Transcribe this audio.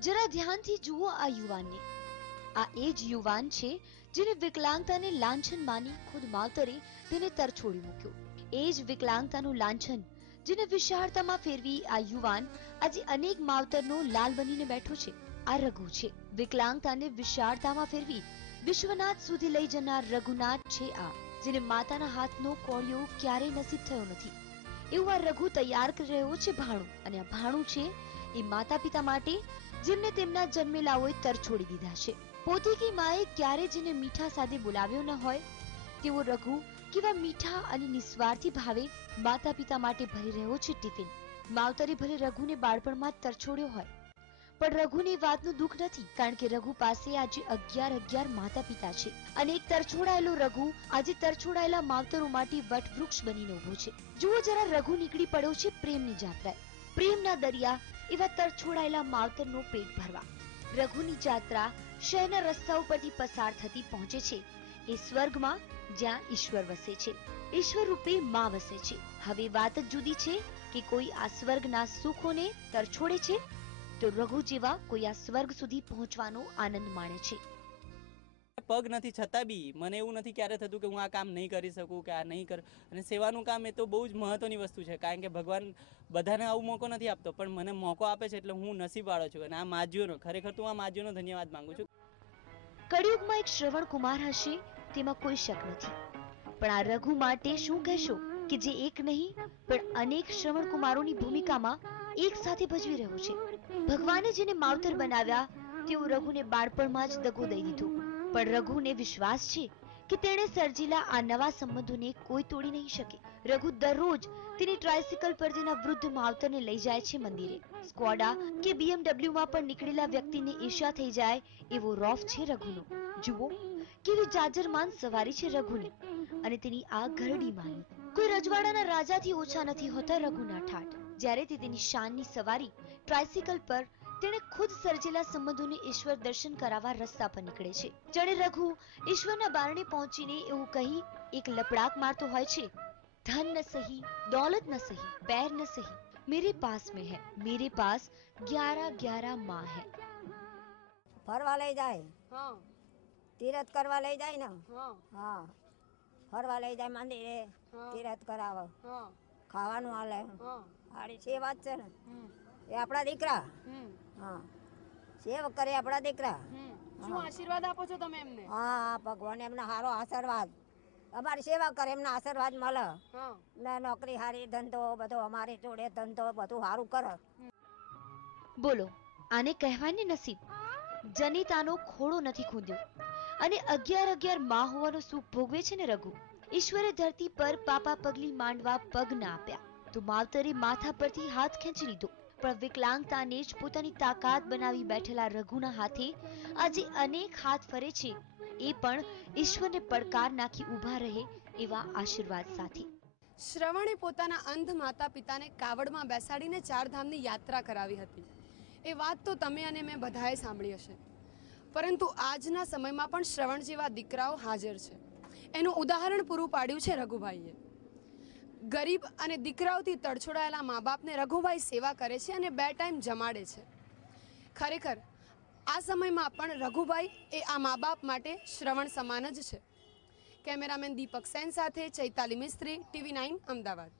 जरा ध्यानथी जुओ आ युवानने। आ ए ज युवान छे जेने विकलांगताने लांछन मानी खुद मावतरे तेने तरछोड़ी मूक्यो। ए ज विकलांगतानुं लांछन जेने विशाळतामां फेरवी आ युवान આજે અનેક માવતરનો લાલ બનીને બેઠો છે। આ રઘુ છે। વિકલાંગતાને વિશાળતામાં ફેરવી વિશ્વનાથ સુધી લઈ જનાર રઘુનાથ છે આ, જેને માતાના હાથનો કોળિયો ક્યારેય નસીબ થયો નથી। એવું આ રઘુ તૈયાર કરી રહ્યો છે ભાણું, અને આ ભાણું છે એ માતા પિતા માટે જેમને તેમના જન્મેલાઓએ તરછોડી દીધા છે। પોતીકી માએ ક્યારે જેને મીઠા સાદે બોલાવ્યો ન હોય તેવો રઘુ કેવા મીઠા અને નિસ્વાર્થી ભાવે માતા પિતા માટે ભરી રહ્યો છે ટિફિન। માવતરે ભલે રઘુને બાળપણમાં તરછોડ્યો હોય, પણ રઘુને વાતનું દુઃખ નથી, કારણ કે રઘુ પાસે આજે 11 માતા પિતા છે, અને એક તરછોડાયેલો રઘુ આજે તરછોડાયેલા માવતરો માટે વટવૃક્ષ બનીને ઉભો છે। જુઓ જરા, રઘુ નીકળી પડ્યો છે પ્રેમની જાત્રાએ, પ્રેમના દરિયા એવા તરછોડાયેલા માવતરનો પેટ ભરવા। રઘુની જાત્રા શહેરના રસ્તાઓ પરથી પસાર થતી પહોંચે છે એ સ્વર્ગમાં, જ્યાં ઈશ્વર વસે છે, ઈશ્વર રૂપે માં વસે છે। હવે વાત જ જુદી છે કે કોઈ આ સ્વર્ગના સુખોને તરછોડે છે, તો રઘુ જેવા કોઈ આ સ્વર્ગ સુધી પહોંચવાનો આનંદ માણે છે। પગ નથી છતાં બી મને એવું નથી ક્યારે થતું કે હું આ કામ નહીં કરી શકું કે આ નહીં કર, અને સેવાનું કામ એ તો બહુ જ મહત્વની વસ્તુ છે, કારણ કે ભગવાન બધાને આવું મોકો નથી આપતો, પણ મને મોકો આપે છે એટલે હું નસીબવાળો છું। અને આ માજીઓનો ખરેખર તો આ માજીઓનો ધન્યવાદ માંગુ છું। કળિયુગમાં એક શ્રવણ કુમાર હશે તેમાં કોઈ શક નથી, પણ આ રઘુ માટે શું કહેશો કે જે એક નહીં પણ અનેક શ્રવણ કુમારોની ભૂમિકામાં એક સાથે ભજવી રહ્યો છે। ભગવાને જેને માવતર બનાવ્યા તેઓ રઘુને બાળપણમાં જ દગો દઈ દીધો, પણ રઘુને વિશ્વાસ છે કે તેણે સર્જેલા આ નવા સંબંધોને કોઈ તોડી નહીં શકે। રઘુ દરરોજ તેની ટ્રાયસિકલ પર તેના વૃદ્ધ માવતરને લઈ જાય છે મંદિરે। સ્કોડા કે BMW માં પણ નીકળેલા વ્યક્તિને ઈર્ષ્યા થઈ જાય એવો રોફ છે રઘુનો। જુઓ કેવી જાજરમાન સવારી છે રઘુની, અને તેની આ ઘરડીમાંની। કોઈ રજવાડાના રાજાથી ઓછા નથી હોતા રઘુના ઠાઠ, જ્યારે તે તેની શાનની સવારી ટ્રાયસિકલ પર તેણે ખુદ સર્જેલા સંબંધોને ઈશ્વર દર્શન કરાવવા રસ્તા પર નીકળે છે। જાણે રઘુ ઈશ્વરના બારણે પહોંચીને એવું કહી એક લપડાક મારતો હોય છે, ધન ન સહી દौलत न सही पैर न सही मेरे पास में है, मेरे पास 11 माँ है। फरवा लई जाए, हाँ, तीरथ करवा लई जाए ना, हाँ, हाँ, फरवा लई जाए मंदिरे, हाँ, तीरथ कराव, हाँ, खावानुं आले, हाँ, आड़ी सेवा ज छे ने, ए आपड़ा दीकरा, हाँ, सेवा करे आपड़ा दीकरा। શું આશીર્વાદ આપો છો તમે એમને? હા, ભગવાન એમને હારો આશીર્વાદ, અમારી સેવા કરે એમને આશીર્વાદ મળે, ને નોકરી હારી, ધંધો બધો અમારી જોડે, ધંધો બધું હારું કરે। બોલો, આને કહેવાય નસીબ। જનિતાનો ખોડો નથી ખૂંદ્યો, અને 11 માં હોવાનો સુખ ભોગવે છે ને રઘુ। ઈશ્વરે ધરતી પર પાપા પગલી માંડવા પગ ના આપ્યા, તો માવતરે માથા પરથી હાથ ખેંચી લીધો, પણ વિકલાંગતાને જ પોતાની તાકાત બનાવી બેઠેલા રઘુના હાથે આજે અનેક હાથ ફરે છે, એ પણ ઈશ્વરને પડકાર નાખી ઊભા રહે એવા આશીર્વાદ સાથે। શ્રવણે પોતાના અંધ માતા પિતાને કાવડમાં બેસાડીને ચારધામની યાત્રા કરાવી હતી। એ વાત તો તમે અને મેં બધાએ સાંભળી હશે, પરંતુ આજના સમયમાં પણ શ્રવણ જેવા દીકરાઓ હાજર છે। એનું ઉદાહરણ પૂરું પાડ્યું છે રઘુભાઈએ। ગરીબ અને દીકરાઓથી તડછોડાયેલા મા બાપને રઘુભાઈ સેવા કરે છે અને 2 ટાઈમ જમાડે છે। ખરેખર આ સમયમાં પણ રઘુભાઈ એ આ મા બાપ માટે શ્રવણ સમાન જ છે। કેમેરામેન દીપક સેન સાથે ચૈતાલી મિસ્ત્રી, TV9 અમદાવાદ।